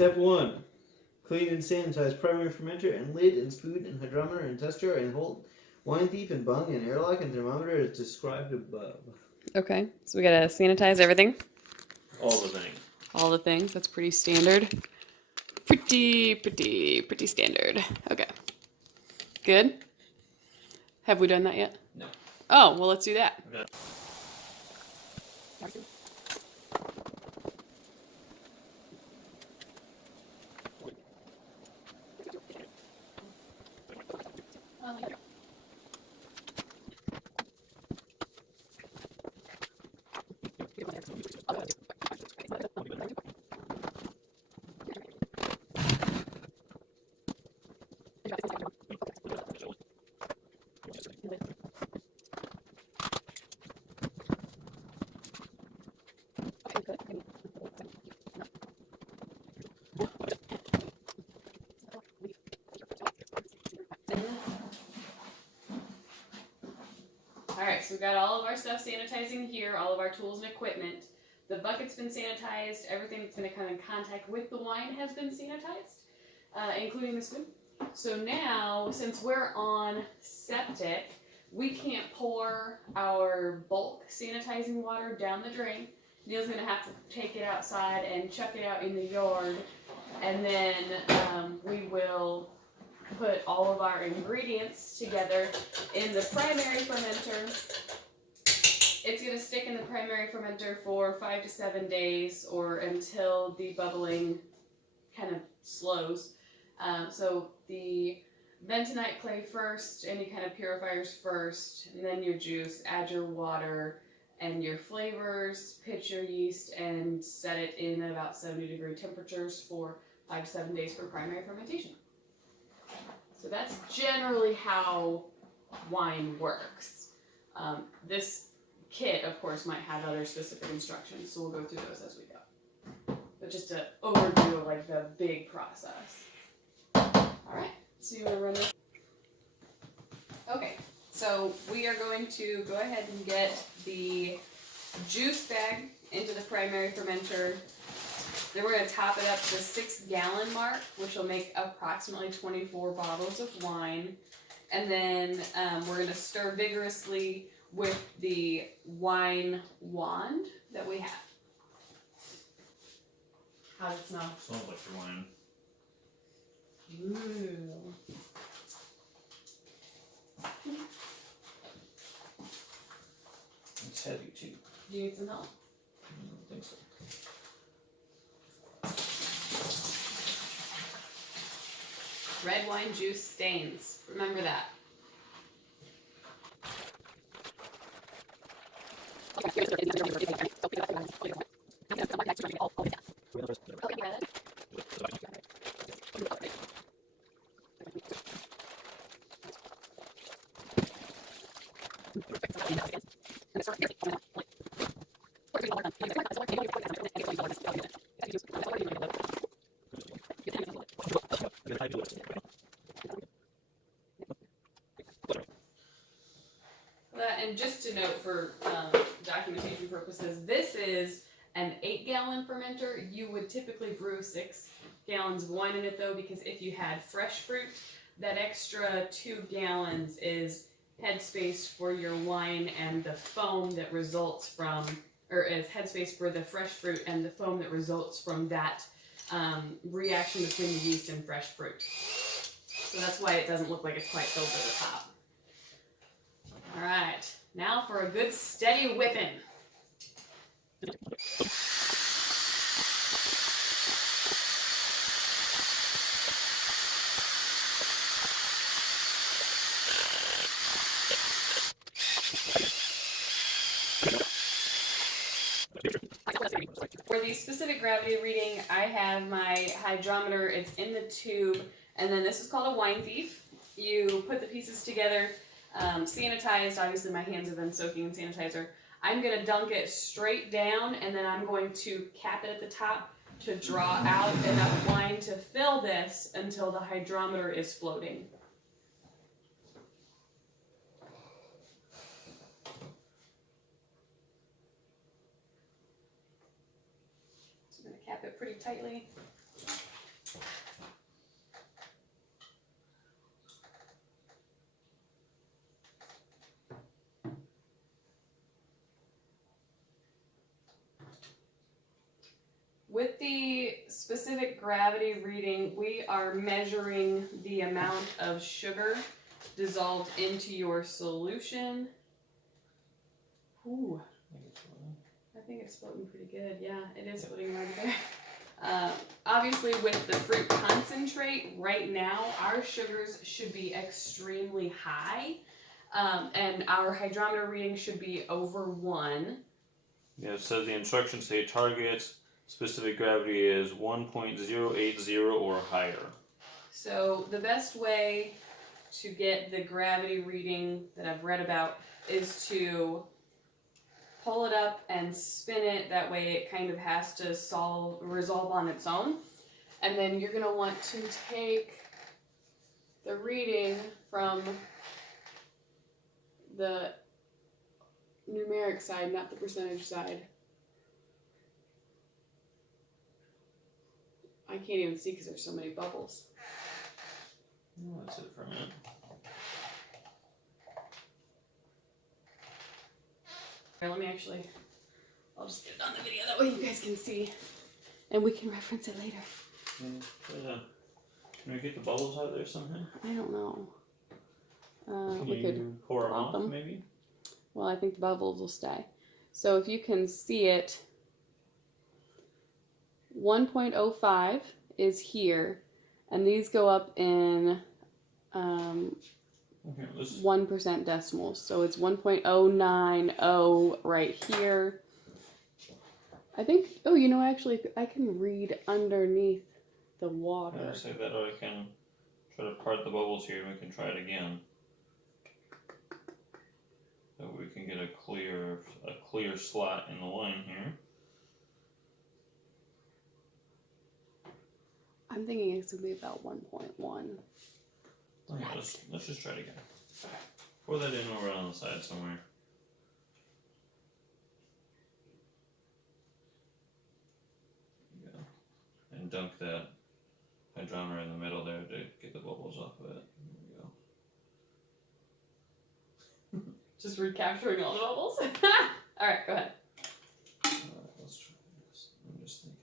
Step 1. Clean and sanitize primary fermenter and lid and spoon and hydrometer and tester and hold wine thief and bung and airlock and thermometer as described above. Okay, so we gotta sanitize everything. All the things. All the things. That's pretty standard. Pretty standard. Okay. Good. Have we done that yet? No. Oh, well, let's do that. Okay. All right, so we've got all of our stuff sanitizing here, all of our tools and equipment. The bucket's been sanitized. Everything that's going to come in contact with the wine has been sanitized, including the spoon. So now, since we're on septic, we can't pour our bulk sanitizing water down the drain. Neil's going to have to take it outside and chuck it out in the yard, and then we will put all of our ingredients together in the primary fermenter. It's going to stick in the primary fermenter for 5 to 7 days or until the bubbling kind of slows. So the bentonite clay first, any kind of purifiers first, and then your juice, add your water and your flavors, pitch your yeast, and set it in about 70-degree temperatures for 5 to 7 days for primary fermentation. So that's generally how wine works. This kit, of course, might have other specific instructions, so we'll go through those as we go. But just an overview of like the big process. All right, so you want to run this? Okay, so we are going to go ahead and get the juice bag into the primary fermenter. Then we're going to top it up to the 6-gallon mark, which will make approximately 24 bottles of wine. And then we're going to stir vigorously with the wine wand that we have. How does it smell? Smells like your wine. Ooh. It's heavy too. Do you need some help? I don't think so. Red wine juice stains. Remember that. And just to note for documentation purposes, this is an 8-gallon fermenter. You would typically brew 6 gallons of wine in it though, because if you had fresh fruit, that extra 2 gallons is headspace for your wine and the foam that results from, or is headspace for the fresh fruit and the foam that results from that reaction between the yeast and fresh fruit. So that's why it doesn't look like it's quite filled to the top. All right, now for a good steady whipping. For the specific gravity reading, I have my hydrometer. It's in the tube, and then this is called a wine thief. You put the pieces together, sanitized. Obviously, my hands have been soaking in sanitizer. I'm going to dunk it straight down, and then I'm going to cap it at the top to draw out enough wine to fill this until the hydrometer is floating. So I'm going to cap it pretty tightly. With the specific gravity reading, we are measuring the amount of sugar dissolved into your solution. Ooh, I think it's floating pretty good. Yeah, it is floating right there. Obviously, with the fruit concentrate, right now, our sugars should be extremely high, and our hydrometer reading should be over 1. Yeah, it says the instructions say target specific gravity is 1.080 or higher. So the best way to get the gravity reading that I've read about is to pull it up and spin it. That way it kind of has to resolve on its own. And then you're going to want to take the reading from the numeric side, not the percentage side. I can't even see because there's so many bubbles. Oh, that's it for a minute. Here, I'll just get it on the video, that way you guys can see. And we can reference it later. Yeah, can we get the bubbles out of there somehow? I don't know. Can We you could pour them pop off, them. maybe? Well, I think the bubbles will stay. So if you can see it, 1.05 is here, and these go up in Okay, let's 1% decimals. So it's 1.090 right here. I think, oh, you know, actually, I can read underneath the water. say that, or I can try to part the bubbles here and we can try it again. So we can get a clear slot in the line here. I'm thinking it's gonna be about 1.1. Okay, let's just try it again. Pour that in over on the side somewhere. There you go. And dunk that hydrometer in the middle there to get the bubbles off of it. There we go. Just recapturing all the bubbles. All right, go ahead. Alright, let's try this. I'm just thinking.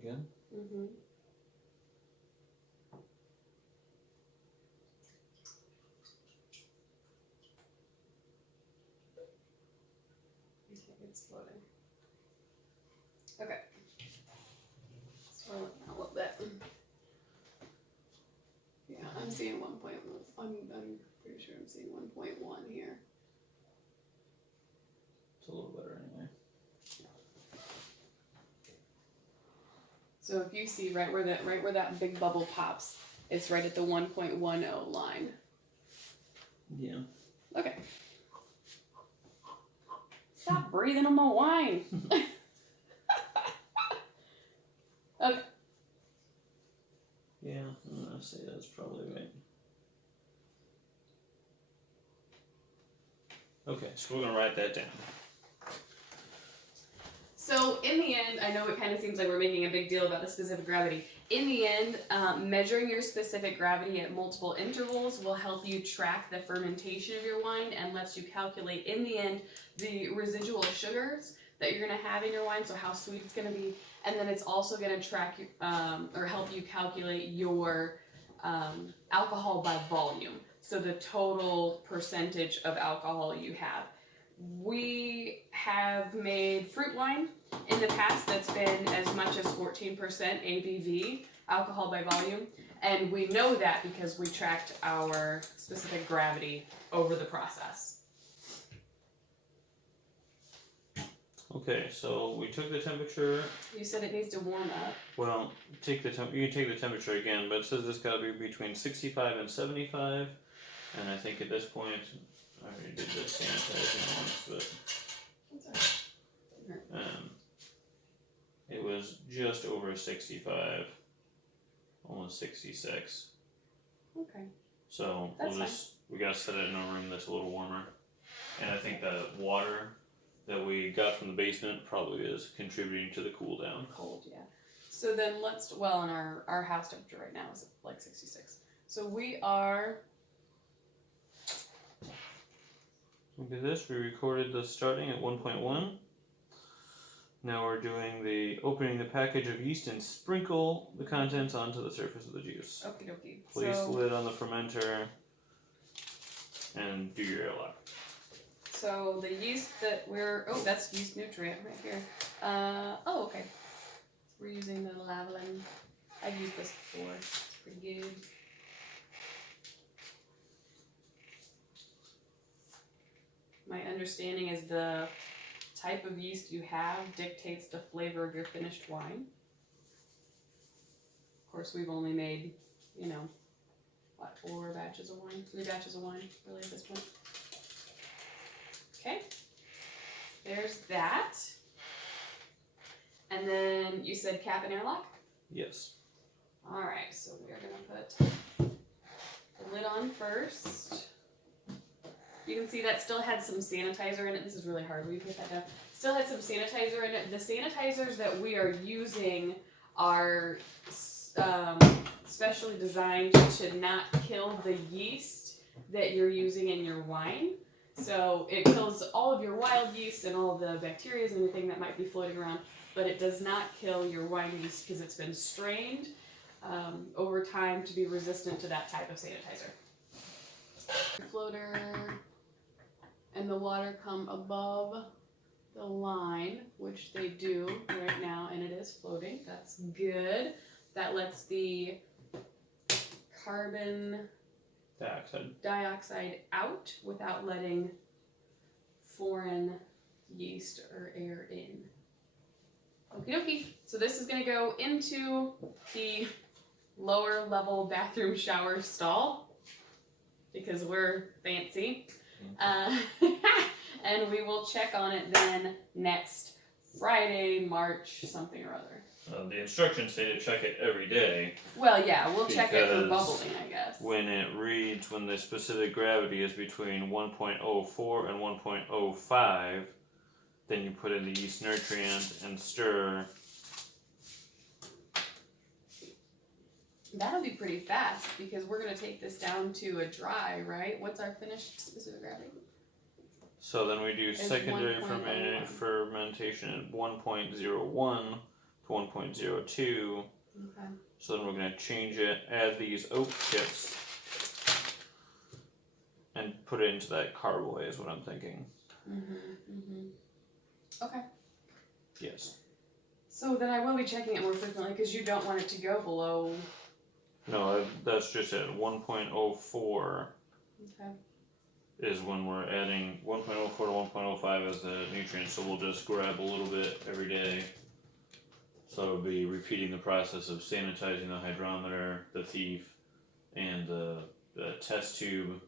Again? Mm-hmm. It's floating. Okay. Swirl it a little bit. Yeah, I'm seeing 1.1. I'm pretty sure I'm seeing 1.1 here. It's a little better anyway. So if you see right where that big bubble pops, it's right at the 1.10 line. Yeah. Okay. Stop breathing on my wine. Okay. Yeah, I'm gonna say that's probably right. Okay, so we're gonna write that down. So in the end, I know it kind of seems like we're making a big deal about the specific gravity. In the end, measuring your specific gravity at multiple intervals will help you track the fermentation of your wine and lets you calculate, in the end, the residual sugars that you're going to have in your wine, so how sweet it's going to be. And then it's also going to track or help you calculate your alcohol by volume, so the total percentage of alcohol you have. We have made fruit wine in the past that's been as much as 14% ABV, alcohol by volume, and we know that because we tracked our specific gravity over the process. Okay, so we took the temperature. You said it needs to warm up. Well, you can take the temperature again, but it says it's got to be between 65 and 75, and I think at this point, I already did this sanitizing once, but it was just over 65, almost 66. Okay. So That's we gotta set it in a room that's a little warmer, and I think the water that we got from the basement probably is contributing to the cool down. Cold, yeah. So then well, and our house temperature right now is like 66. So we are, Look at this, we recorded the starting at 1.1. Now we're doing the opening the package of yeast and sprinkle the contents onto the surface of the juice. okie dokie. Place So, lid on the fermenter and do your airlock. so the yeast that that's yeast nutrient right here. Okay. We're using the Lavalin. I've used this before. It's pretty good. My understanding is the type of yeast you have dictates the flavor of your finished wine. Of course, we've only made, 4 batches of wine? 3 batches of wine, really, at this point. Okay. There's that. And then you said cap and airlock? Yes. Alright, so we are going to put the lid on first. You can see that still had some sanitizer in it. This is really hard. We put that down. Still had some sanitizer in it. The sanitizers that we are using are specially designed to not kill the yeast that you're using in your wine. So it kills all of your wild yeast and all of the bacteria and anything that might be floating around, but it does not kill your wine yeast because it's been strained over time to be resistant to that type of sanitizer. Floater and the water come above the line, which they do right now, and it is floating. That's good. That lets the carbon dioxide out without letting foreign yeast or air in. Okie dokie. So this is going to go into the lower level bathroom shower stall because we're fancy. And we will check on it then next Friday, March something or other. The instructions say to check it every day. Well, yeah, we'll check it for Because bubbling, I guess. when the specific gravity is between 1.04 and 1.05, then you put in the yeast nutrient and stir. That'll be pretty fast because we're going to take this down to a dry, right? What's our finished specific gravity? So then we do It's secondary 1.01. fermentation at 1.01 to 1.02. Okay. So then we're going to change it, add these oak chips, and put it into that carboy is what I'm thinking. Okay. Yes. So then I will be checking it more frequently because you don't want it to go below. No, that's just at 1.04 Okay. is when we're adding 1.04 to 1.05 as the nutrient, so we'll just grab a little bit every day. So it'll be repeating the process of sanitizing the hydrometer, the thief, and the test tube.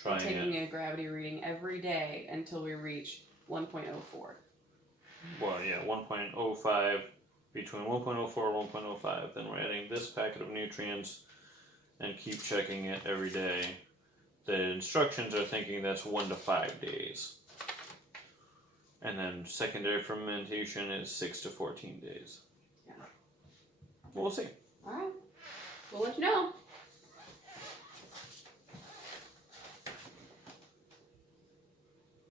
Trying Taking a gravity reading every day until we reach 1.04. Well, yeah, 1.05, between 1.04 and 1.05. Then we're adding this packet of nutrients and keep checking it every day. The instructions are thinking that's 1 to 5 days. And then secondary fermentation is 6 to 14 days. Yeah. We'll see. Alright. We'll let you know.